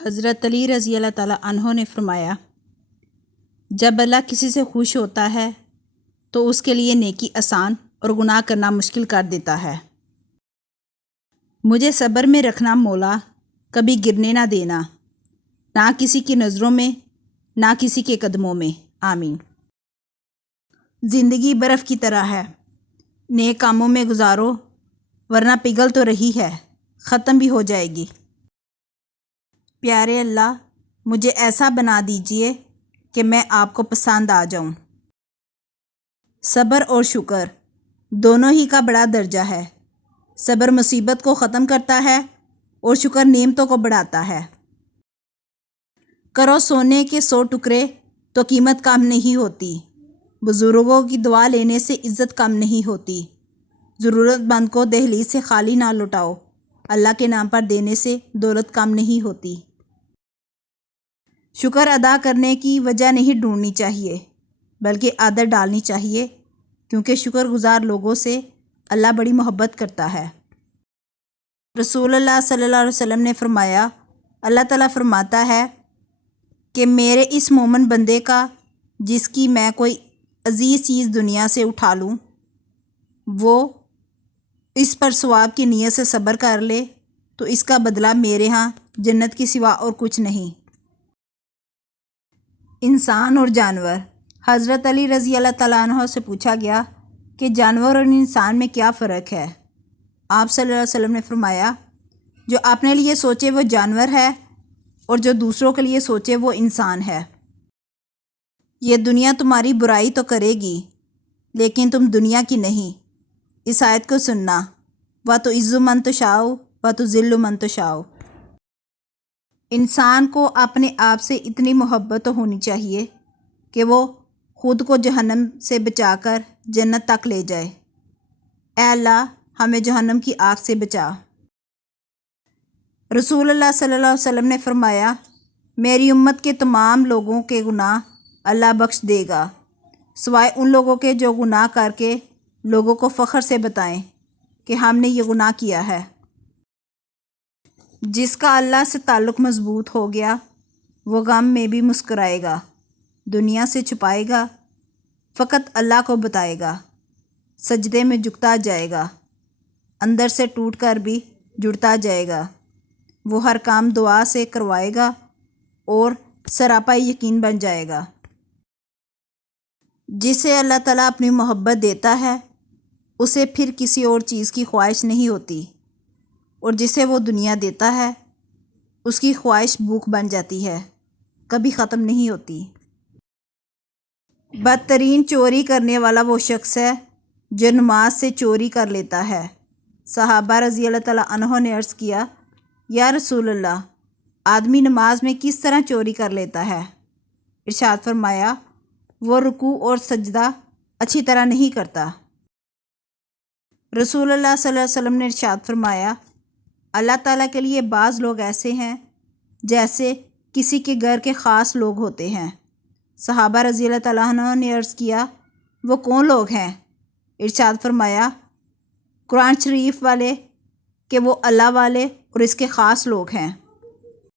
حضرت علی رضی اللہ تعالیٰ عنہ نے فرمایا، جب اللہ کسی سے خوش ہوتا ہے تو اس کے لیے نیکی آسان اور گناہ کرنا مشکل کر دیتا ہے۔ مجھے صبر میں رکھنا مولا، کبھی گرنے نہ دینا، نہ کسی کی نظروں میں نہ کسی کے قدموں میں، آمین۔ زندگی برف کی طرح ہے، نیک کاموں میں گزارو ورنہ پگھل تو رہی ہے، ختم بھی ہو جائے گی۔ پیارے اللہ، مجھے ایسا بنا دیجئے کہ میں آپ کو پسند آ جاؤں۔ صبر اور شکر دونوں ہی کا بڑا درجہ ہے۔ صبر مصیبت کو ختم کرتا ہے اور شکر نعمتوں کو بڑھاتا ہے۔ کرو سونے کے 100 ٹکڑے تو قیمت کم نہیں ہوتی، بزرگوں کی دعا لینے سے عزت کم نہیں ہوتی، ضرورت مند کو دہلیز سے خالی نہ لوٹاؤ، اللہ کے نام پر دینے سے دولت کم نہیں ہوتی۔ شکر ادا کرنے کی وجہ نہیں ڈھونڈنی چاہیے بلکہ عادت ڈالنی چاہیے، کیونکہ شکر گزار لوگوں سے اللہ بڑی محبت کرتا ہے۔ رسول اللہ صلی اللہ علیہ وسلم نے فرمایا، اللہ تعالیٰ فرماتا ہے کہ میرے اس مومن بندے کا جس کی میں کوئی عزیز چیز دنیا سے اٹھا لوں، وہ اس پر ثواب کی نیت سے صبر کر لے تو اس کا بدلہ میرے ہاں جنت کے سوا اور کچھ نہیں۔ انسان اور جانور۔ حضرت علی رضی اللہ تعالیٰ عنہ سے پوچھا گیا کہ جانور اور انسان میں کیا فرق ہے؟ آپ صلی اللہ علیہ وسلم نے فرمایا، جو اپنے لیے سوچے وہ جانور ہے اور جو دوسروں کے لیے سوچے وہ انسان ہے۔ یہ دنیا تمہاری برائی تو کرے گی لیکن تم دنیا کی نہیں۔ اس آیت کو سننا، وَتُعِزُّ مَن تَشَاءُ وَتُذِلُّ مَن تَشَاءُ۔ انسان کو اپنے آپ سے اتنی محبت ہونی چاہیے کہ وہ خود کو جہنم سے بچا کر جنت تک لے جائے۔ اے اللہ، ہمیں جہنم کی آگ سے بچا۔ رسول اللہ صلی اللہ علیہ وسلم نے فرمایا، میری امت کے تمام لوگوں کے گناہ اللہ بخش دے گا سوائے ان لوگوں کے جو گناہ کر کے لوگوں کو فخر سے بتائیں کہ ہم نے یہ گناہ کیا ہے۔ جس کا اللہ سے تعلق مضبوط ہو گیا وہ غم میں بھی مسکرائے گا، دنیا سے چھپائے گا، فقط اللہ کو بتائے گا، سجدے میں جھکتا جائے گا، اندر سے ٹوٹ کر بھی جڑتا جائے گا، وہ ہر کام دعا سے کروائے گا اور سراپا یقین بن جائے گا۔ جسے اللہ تعالیٰ اپنی محبت دیتا ہے اسے پھر کسی اور چیز کی خواہش نہیں ہوتی، اور جسے وہ دنیا دیتا ہے اس کی خواہش بھوک بن جاتی ہے، کبھی ختم نہیں ہوتی۔ بدترین چوری کرنے والا وہ شخص ہے جو نماز سے چوری کر لیتا ہے۔ صحابہ رضی اللہ تعالیٰ عنہ نے عرض کیا، یا رسول اللہ، آدمی نماز میں کس طرح چوری کر لیتا ہے؟ ارشاد فرمایا، وہ رکوع اور سجدہ اچھی طرح نہیں کرتا۔ رسول اللہ صلی اللہ علیہ وسلم نے ارشاد فرمایا، اللہ تعالیٰ کے لیے بعض لوگ ایسے ہیں جیسے کسی کے گھر کے خاص لوگ ہوتے ہیں۔ صحابہ رضی اللہ تعالیٰ عنہ نے عرض کیا، وہ کون لوگ ہیں؟ ارشاد فرمایا، قرآن شریف والے، کہ وہ اللہ والے اور اس کے خاص لوگ ہیں۔